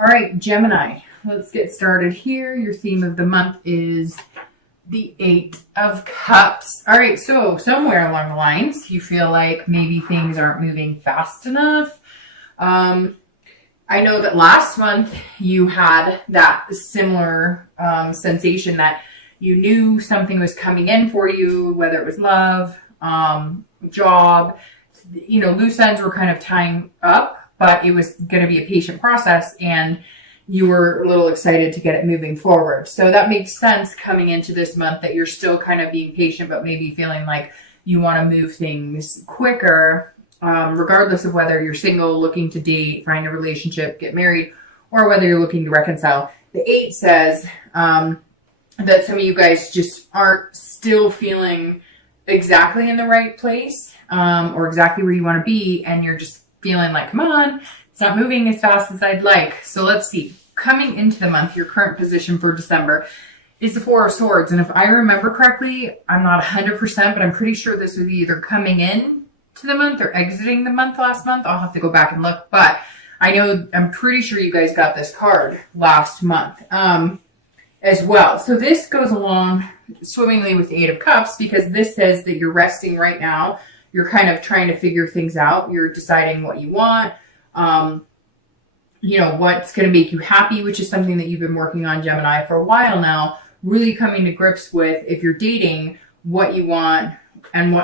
All right, Gemini, let's get started here. Your theme of the month is the Eight of Cups. All right, so somewhere along the lines, you feel like maybe things aren't moving fast enough. I know that last month you had that similar sensation that you knew something was coming in for you, whether it was love, job, loose ends were kind of tying up, but it was going to be a patient process and you were a little excited to get it moving forward. So that makes sense coming into this month that you're still kind of being patient, but maybe feeling like you want to move things quicker, regardless of whether you're single, looking to date, find a relationship, get married, or whether you're looking to reconcile. The 8 says that some of you guys just aren't still feeling exactly in the right place or exactly where you want to be, and you're just feeling like, come on, it's not moving as fast as I'd like. So let's see. Coming into the month, your current position for December is the 4 of Swords. And if I remember correctly, I'm not 100%, but I'm pretty sure this was either coming in to the month or exiting the month last month. I'll have to go back and look. But I'm pretty sure you guys got this card last month as well. So this goes along swimmingly with the 8 of Cups because this says that you're resting right now. You're kind of trying to figure things out. You're deciding what you want. What's going to make you happy, which is something that you've been working on, Gemini, for a while now, really coming to grips with, if you're dating, what you want and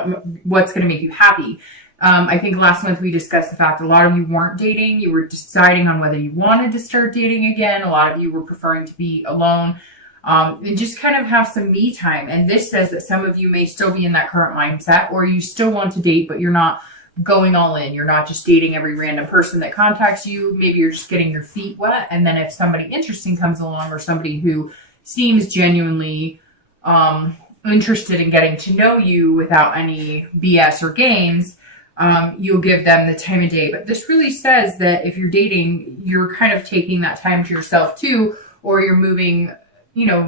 what's going to make you happy. I think last month we discussed the fact a lot of you weren't dating. You were deciding on whether you wanted to start dating again. A lot of you were preferring to be alone and just kind of have some me time. And this says that some of you may still be in that current mindset, or you still want to date, but you're not going all in. You're not just dating every random person that contacts you. Maybe you're just getting your feet wet. And then if somebody interesting comes along, or somebody who seems genuinely interested in getting to know you without any BS or games, you'll give them the time of day. But this really says that if you're dating, you're kind of taking that time to yourself too, or you're moving,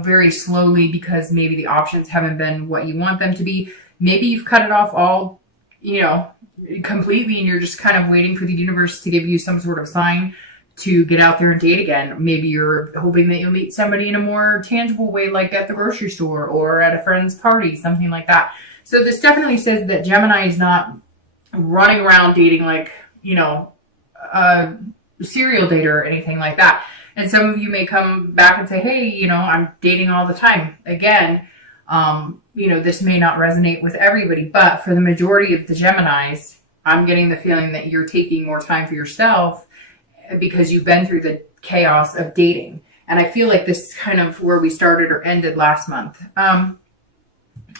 very slowly because maybe the options haven't been what you want them to be. Maybe you've cut it off all, completely, and you're just kind of waiting for the universe to give you some sort of sign to get out there and date again. Maybe you're hoping that you'll meet somebody in a more tangible way, like at the grocery store or at a friend's party, something like that. So this definitely says that Gemini is not running around dating like, a serial dater or anything like that. And some of you may come back and say, hey, I'm dating all the time. Again, this may not resonate with everybody, but for the majority of the Geminis, I'm getting the feeling that you're taking more time for yourself because you've been through the chaos of dating. And I feel like this is kind of where we started or ended last month.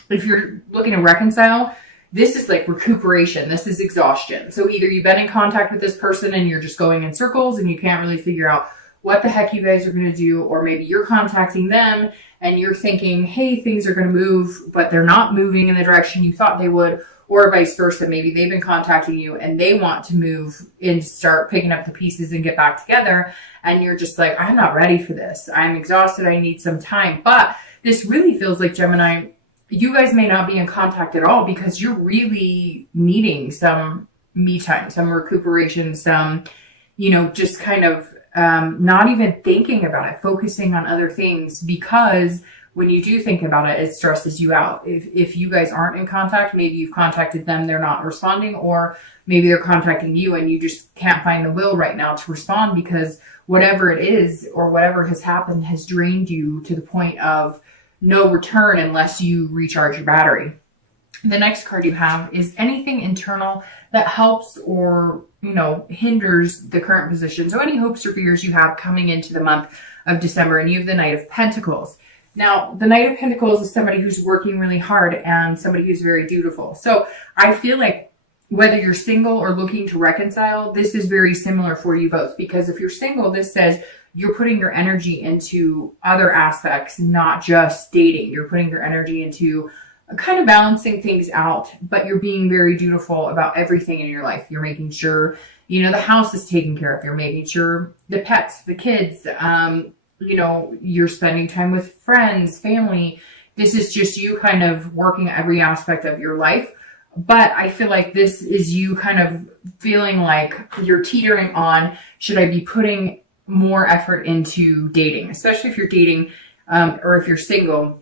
If you're looking to reconcile, this is like recuperation. This is exhaustion. So either you've been in contact with this person and you're just going in circles and you can't really figure out what the heck you guys are going to do, or maybe you're contacting them and you're thinking, hey, things are going to move, but they're not moving in the direction you thought they would, or vice versa. Maybe they've been contacting you and they want to move and start picking up the pieces and get back together. And you're just like, I'm not ready for this. I'm exhausted. I need some time. But this really feels like, Gemini, you guys may not be in contact at all because you're really needing some me time, some recuperation, some, just kind of not even thinking about it, focusing on other things, because when you do think about it, it stresses you out. If you guys aren't in contact, maybe you've contacted them, they're not responding, or maybe they're contacting you and you just can't find the will right now to respond because whatever it is or whatever has happened has drained you to the point of no return unless you recharge your battery. The next card you have is anything internal that helps or, hinders the current position. So any hopes or fears you have coming into the month of December, and you have the Knight of Pentacles. Now, the Knight of Pentacles is somebody who's working really hard and somebody who's very dutiful. So I feel like whether you're single or looking to reconcile, this is very similar for you both, because if you're single, this says you're putting your energy into other aspects, not just dating. You're putting your energy into kind of balancing things out, but you're being very dutiful about everything in your life. You're making sure, the house is taken care of. You're making sure the pets, the kids, you're spending time with friends, family. This is just you kind of working every aspect of your life. But I feel like this is you kind of feeling like you're teetering on, should I be putting more effort into dating, especially if you're dating or if you're single,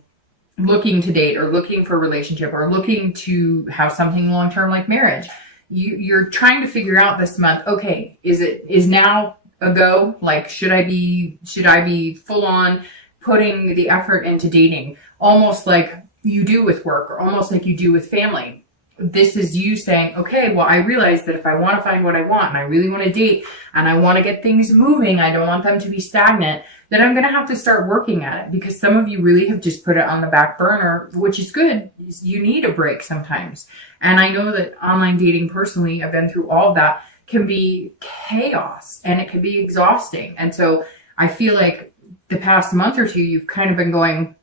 looking to date or looking for a relationship or looking to have something long-term like marriage. You're trying to figure out this month, okay, is now a go? Like, should I be full on putting the effort into dating, almost like you do with work or almost like you do with family? This is you saying, okay, well, I realize that if I want to find what I want and I really want to date and I want to get things moving, I don't want them to be stagnant, then I'm going to have to start working at it, because some of you really have just put it on the back burner, which is good. You need a break sometimes. And I know that online dating, personally, I've been through all of that, can be chaos and it can be exhausting. And so I feel like the past month or two, you've kind of been going,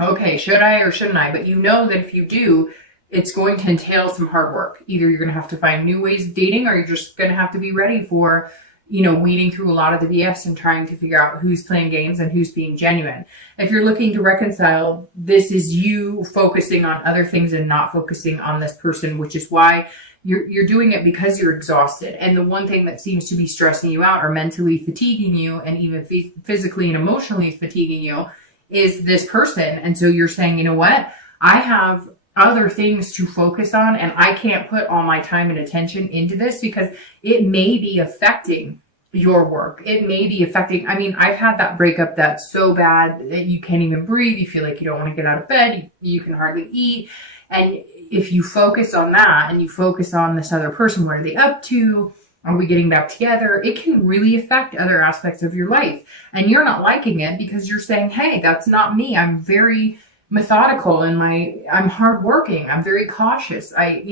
okay, should I or shouldn't I? But you know that if you do, it's going to entail some hard work. Either you're going to have to find new ways of dating, or you're just going to have to be ready for, weeding through a lot of the BS and trying to figure out who's playing games and who's being genuine. If you're looking to reconcile, this is you focusing on other things and not focusing on this person, which is why you're doing it, because you're exhausted. And the one thing that seems to be stressing you out or mentally fatiguing you and even physically and emotionally fatiguing you is this person. And so you're saying, you know what? I have other things to focus on, and I can't put all my time and attention into this because it may be affecting your work. It may be affecting, I've had that breakup that's so bad that you can't even breathe. You feel like you don't want to get out of bed. You can hardly eat. And if you focus on that and you focus on this other person, what are they up to? Are we getting back together? It can really affect other aspects of your life. And you're not liking it because you're saying, hey, that's not me. I'm very methodical and I'm hardworking. I'm very cautious. I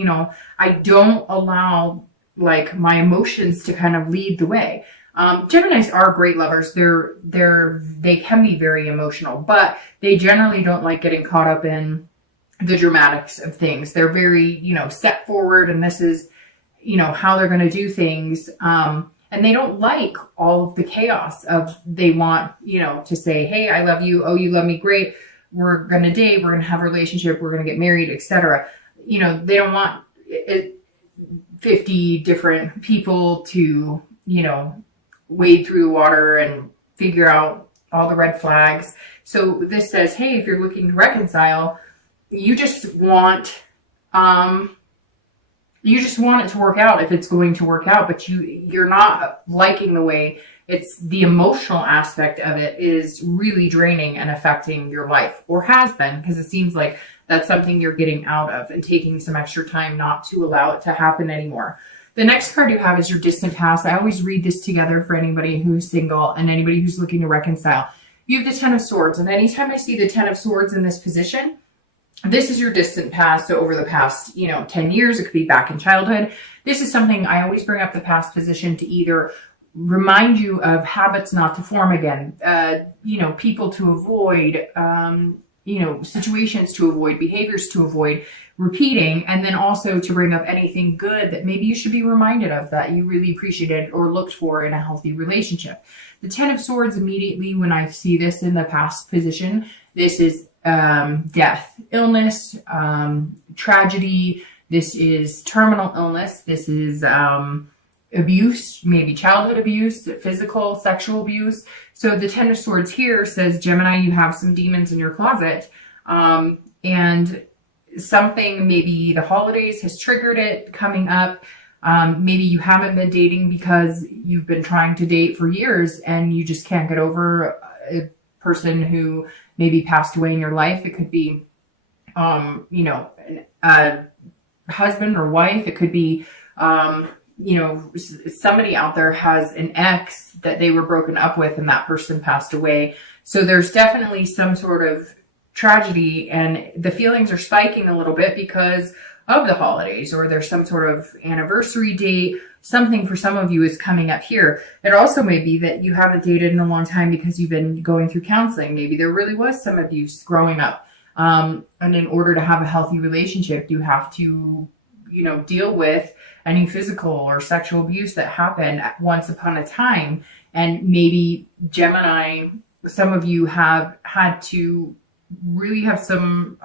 don't allow my emotions to kind of lead the way. Geminis are great lovers. They can be very emotional, but they generally don't like getting caught up in the dramatics of things. They're very, set forward, and this is, how they're going to do things. And they don't like all of the chaos of, they want, to say, hey, I love you. Oh, you love me. Great. We're going to date. We're going to have a relationship. We're going to get married, etc. They don't want 50 different people to, wade through the water and figure out all the red flags. So this says, hey, if you're looking to reconcile, you just want it to work out if it's going to work out, but you're not liking the way it's the emotional aspect of it is really draining and affecting your life, or has been, because it seems like that's something you're getting out of and taking some extra time not to allow it to happen anymore. The next card you have is your distant past. I always read this together for anybody who's single and anybody who's looking to reconcile. You have the Ten of Swords, and anytime I see the Ten of Swords in this position, this is your distant past. So over the past, 10 years, it could be back in childhood. This is something I always bring up, the past position, to either remind you of habits not to form again, people to avoid, situations to avoid, behaviors to avoid repeating, and then also to bring up anything good that maybe you should be reminded of that you really appreciated or looked for in a healthy relationship. The Ten of Swords, immediately when I see this in the past position, this is death, illness, tragedy. This is terminal illness. This is abuse, maybe childhood abuse, physical, sexual abuse. So the Ten of Swords here says, Gemini, you have some demons in your closet, and something, maybe the holidays has triggered it coming up. Maybe you haven't been dating because you've been trying to date for years and you just can't get over a person who maybe passed away in your life. It could be, a husband or wife. It could be, somebody out there has an ex that they were broken up with and that person passed away. So there's definitely some sort of tragedy, and the feelings are spiking a little bit because of the holidays, or there's some sort of anniversary date. Something for some of you is coming up here. It also may be that you haven't dated in a long time because you've been going through counseling. Maybe there really was some abuse growing up. And in order to have a healthy relationship, you have to, deal with any physical or sexual abuse that happened once upon a time. And maybe Gemini, some of you have had to really have some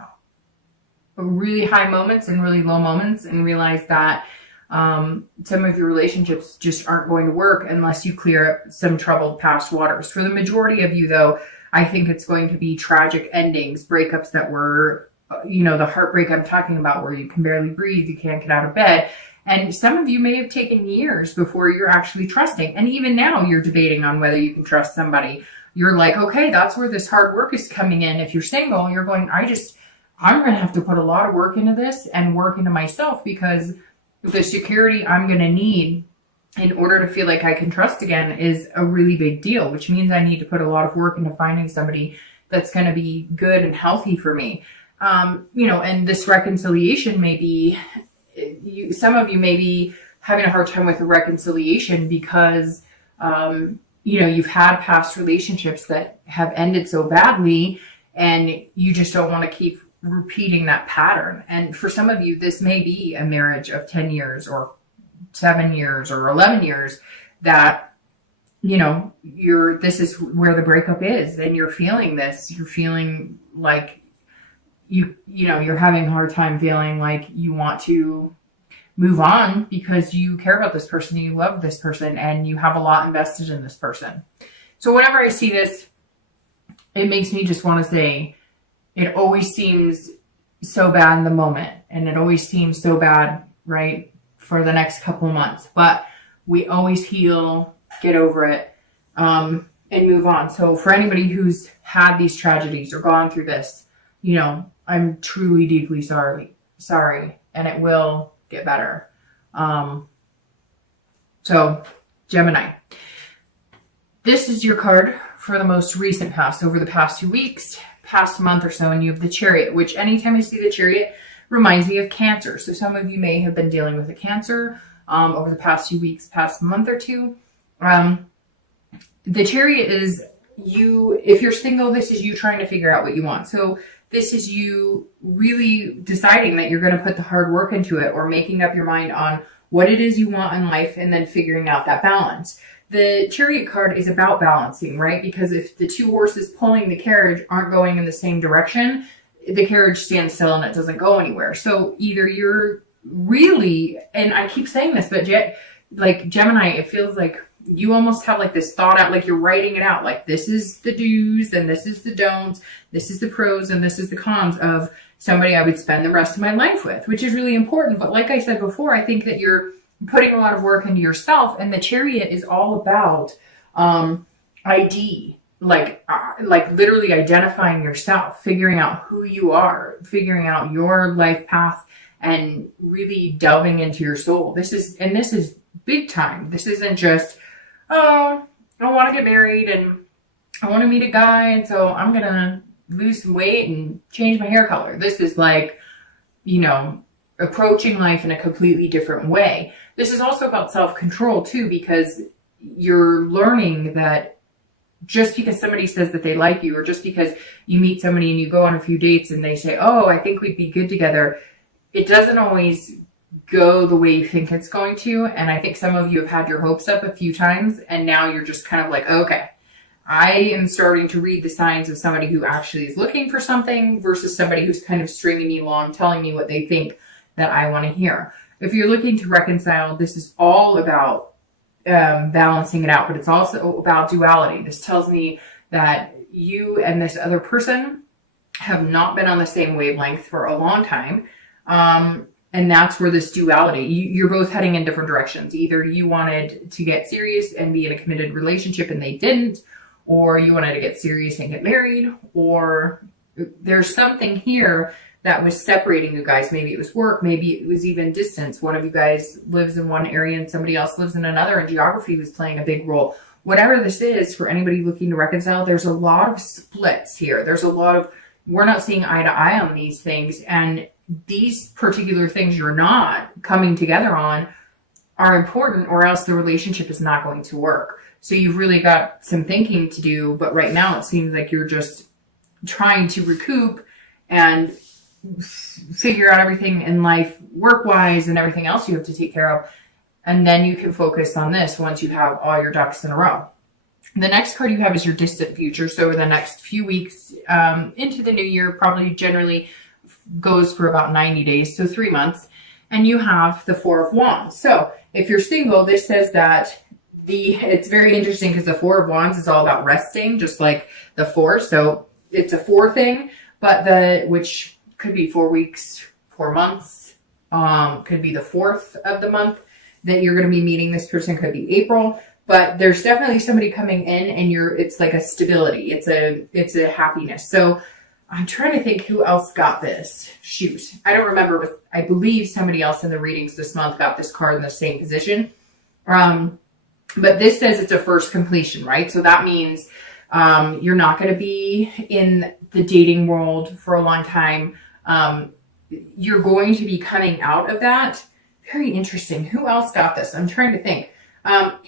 really high moments and really low moments and realize that Some of your relationships just aren't going to work unless you clear up some troubled past waters. For the majority of you, though, I think it's going to be tragic endings, breakups that were, the heartbreak I'm talking about, where you can barely breathe, you can't get out of bed. And some of you may have taken years before you're actually trusting. And even now you're debating on whether you can trust somebody. You're like, okay, that's where this hard work is coming in. If you're single, you're going, I'm going to have to put a lot of work into this and work into myself, because the security I'm going to need in order to feel like I can trust again is a really big deal, which means I need to put a lot of work into finding somebody that's going to be good and healthy for me. And this reconciliation may be, some of you may be having a hard time with the reconciliation because, you've had past relationships that have ended so badly, and you just don't want to keep repeating that pattern. And for some of you, this may be a marriage of 10 years or 7 years or 11 years that, this is where the breakup is, and you're feeling this. You're feeling like you're having a hard time feeling like you want to move on because you care about this person, you love this person, and you have a lot invested in this person. So whenever I see this, it makes me just want to say, it always seems so bad in the moment, and it always seems so bad, right, for the next couple of months. But we always heal, get over it, and move on. So for anybody who's had these tragedies or gone through this, I'm truly deeply sorry, and it will get better. So Gemini, this is your card for the most recent past, over the past 2 weeks, past month or so, and you have the Chariot, which anytime I see the Chariot reminds me of Cancer. So some of you may have been dealing with a Cancer over the past few weeks, past month or two. The Chariot is you, if you're single, this is you trying to figure out what you want. So this is you really deciding that you're going to put the hard work into it, or making up your mind on what it is you want in life, and then figuring out that balance. The Chariot card is about balancing, right? Because if the two horses pulling the carriage aren't going in the same direction, the carriage stands still and it doesn't go anywhere. So either you're really, and I keep saying this, but like Gemini, it feels like you almost have like this thought out, like you're writing it out, like this is the do's and this is the don'ts, this is the pros and this is the cons of somebody I would spend the rest of my life with, which is really important. But like I said before, I think that you're putting a lot of work into yourself, and the Chariot is all about ID, like literally identifying yourself, figuring out who you are, figuring out your life path, and really delving into your soul. This is big time. This isn't just, oh, I want to get married and I want to meet a guy, and so I'm going to lose some weight and change my hair color. This is like, approaching life in a completely different way. This is also about self-control too, because you're learning that just because somebody says that they like you, or just because you meet somebody and you go on a few dates and they say, oh, I think we'd be good together, it doesn't always go the way you think it's going to. And I think some of you have had your hopes up a few times, and now you're just kind of like, okay, I am starting to read the signs of somebody who actually is looking for something versus somebody who's kind of stringing me along, telling me what they think that I want to hear. If you're looking to reconcile, this is all about balancing it out, but it's also about duality. This tells me that you and this other person have not been on the same wavelength for a long time. And that's where this duality, you're both heading in different directions. Either you wanted to get serious and be in a committed relationship and they didn't, or you wanted to get serious and get married, or there's something here that was separating you guys. Maybe it was work, maybe it was even distance. One of you guys lives in one area and somebody else lives in another, and geography was playing a big role. Whatever this is, for anybody looking to reconcile, there's a lot of splits here. There's a lot of, we're not seeing eye to eye on these things, and these particular things you're not coming together on are important, or else the relationship is not going to work. So you've really got some thinking to do, but right now it seems like you're just trying to recoup and figure out everything in life work-wise and everything else you have to take care of. And then you can focus on this once you have all your ducks in a row. The next card you have is your distant future. So the next few weeks into the new year, probably generally goes for about 90 days, so 3 months. and you have the Four of Wands. So if you're single, this says that it's very interesting because the Four of Wands is all about resting, just like the Four. So it's a 4 thing, but which could be 4 weeks, 4 months, could be the 4th of the month that you're going to be meeting this person, could be April. But there's definitely somebody coming in, and it's like a stability. It's a happiness. So I'm trying to think who else got this. Shoot. I don't remember, but I believe somebody else in the readings this month got this card in the same position. But this says it's a first completion, right? So that means you're not going to be in the dating world for a long time. You're going to be coming out of that. Very interesting. Who else got this? I'm trying to think.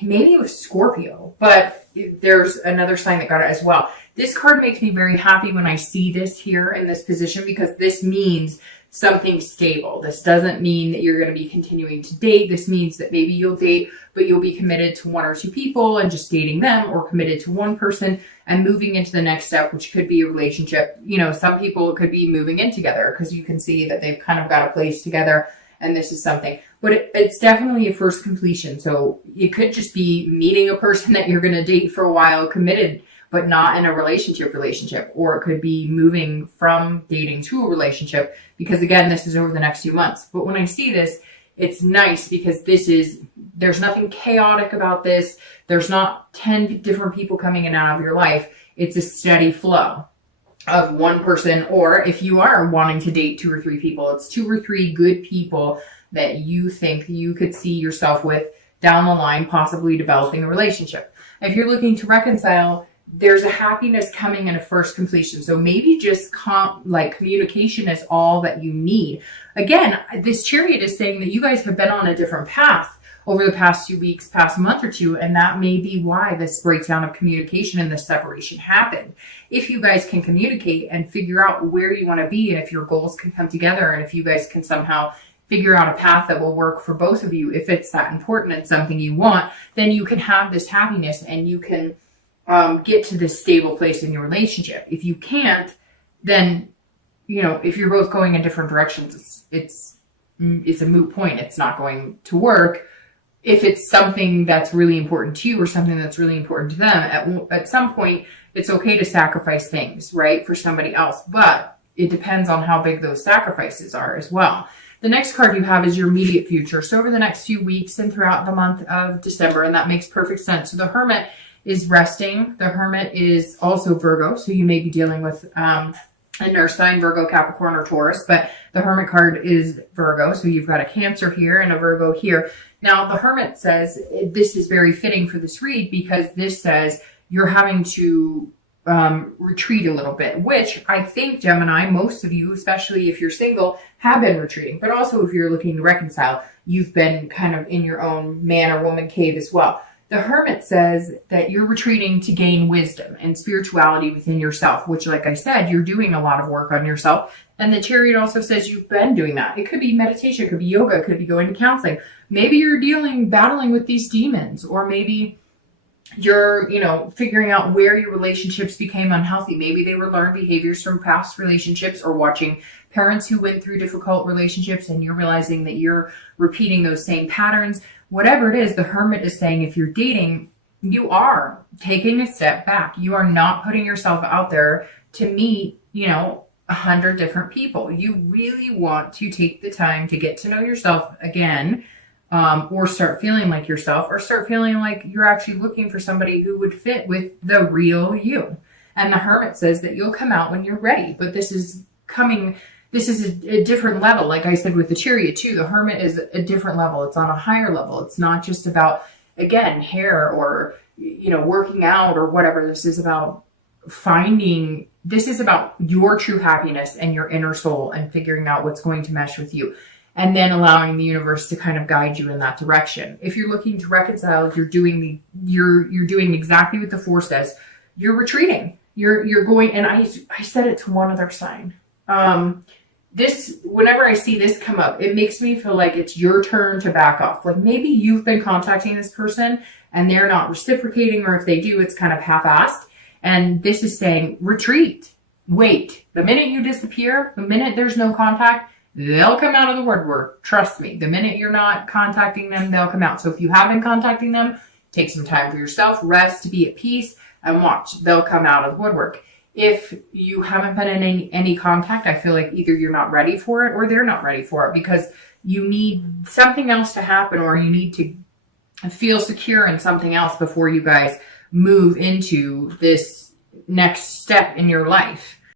Maybe it was Scorpio, but there's another sign that got it as well. This card makes me very happy when I see this here in this position, because this means something stable. This doesn't mean that you're going to be continuing to date. This means that maybe you'll date, but you'll be committed to 1 or 2 people and just dating them, or committed to one person and moving into the next step, which could be a relationship. You know, some people could be moving in together because you can see that they've kind of got a place together, and this is something. But it's definitely a first completion. So it could just be meeting a person that you're going to date for a while, committed, but not in a relationship. Or it could be moving from dating to a relationship, because again, this is over the next few months. But when I see this, it's nice because there's nothing chaotic about this. There's not 10 different people coming in and out of your life. It's a steady flow of one person. Or if you are wanting to date 2 or 3 people, it's 2 or 3 good people that you think you could see yourself with down the line, possibly developing a relationship. If you're looking to reconcile, there's a happiness coming in a first completion. So maybe just communication is all that you need. Again, this Chariot is saying that you guys have been on a different path over the past few weeks, past month or two, and that may be why this breakdown of communication and this separation happened. If you guys can communicate and figure out where you want to be, and if your goals can come together, and if you guys can somehow figure out a path that will work for both of you, if it's that important and something you want, then you can have this happiness and you can get to this stable place in your relationship. If you can't, then, you know, if you're both going in different directions, it's a moot point. It's not going to work. If it's something that's really important to you or something that's really important to them, at some point, it's okay to sacrifice things, right, for somebody else. But it depends on how big those sacrifices are as well. The next card you have is your immediate future. So over the next few weeks and throughout the month of December, and that makes perfect sense. So the Hermit is resting. The Hermit is also Virgo. So you may be dealing with a nurse sign, Virgo, Capricorn, or Taurus, but the Hermit card is Virgo. So you've got a Cancer here and a Virgo here. Now the Hermit says this is very fitting for this read, because this says you're having to retreat a little bit, which I think, Gemini, most of you, especially if you're single, have been retreating. But also if you're looking to reconcile, you've been kind of in your own man or woman cave as well. The Hermit says that you're retreating to gain wisdom and spirituality within yourself, which, like I said, you're doing a lot of work on yourself. And the Chariot also says you've been doing that. It could be meditation, it could be yoga, it could be going to counseling. Maybe you're battling with these demons, or maybe you're, figuring out where your relationships became unhealthy. Maybe they were learned behaviors from past relationships, or watching parents who went through difficult relationships, and you're realizing that you're repeating those same patterns. Whatever it is, the Hermit is saying if you're dating, you are taking a step back. You are not putting yourself out there to meet, 100 different people. You really want to take the time to get to know yourself again, or start feeling like yourself, or start feeling like you're actually looking for somebody who would fit with the real you. And the Hermit says that you'll come out when you're ready, but this is a different level. Like I said with the Chariot too, the Hermit is a different level. It's on a higher level. It's not just about, again, hair or, working out or whatever. This is about your true happiness and your inner soul, and figuring out what's going to mesh with you, and then allowing the universe to kind of guide you in that direction. If you're looking to reconcile, you're doing exactly what the 4 says. You're retreating. You're going, and I said it to one other sign. Whenever I see this come up, it makes me feel like it's your turn to back off. Like maybe you've been contacting this person and they're not reciprocating, or if they do, it's kind of half-assed. And this is saying, retreat, wait. The minute you disappear, the minute there's no contact, they'll come out of the woodwork. Trust me. The minute you're not contacting them, they'll come out. So if you have been contacting them, take some time for yourself, rest, be at peace, and watch. They'll come out of the woodwork. If you haven't been in any contact, I feel like either you're not ready for it or they're not ready for it, because you need something else to happen, or you need to feel secure in something else before you guys move into this next step in your life.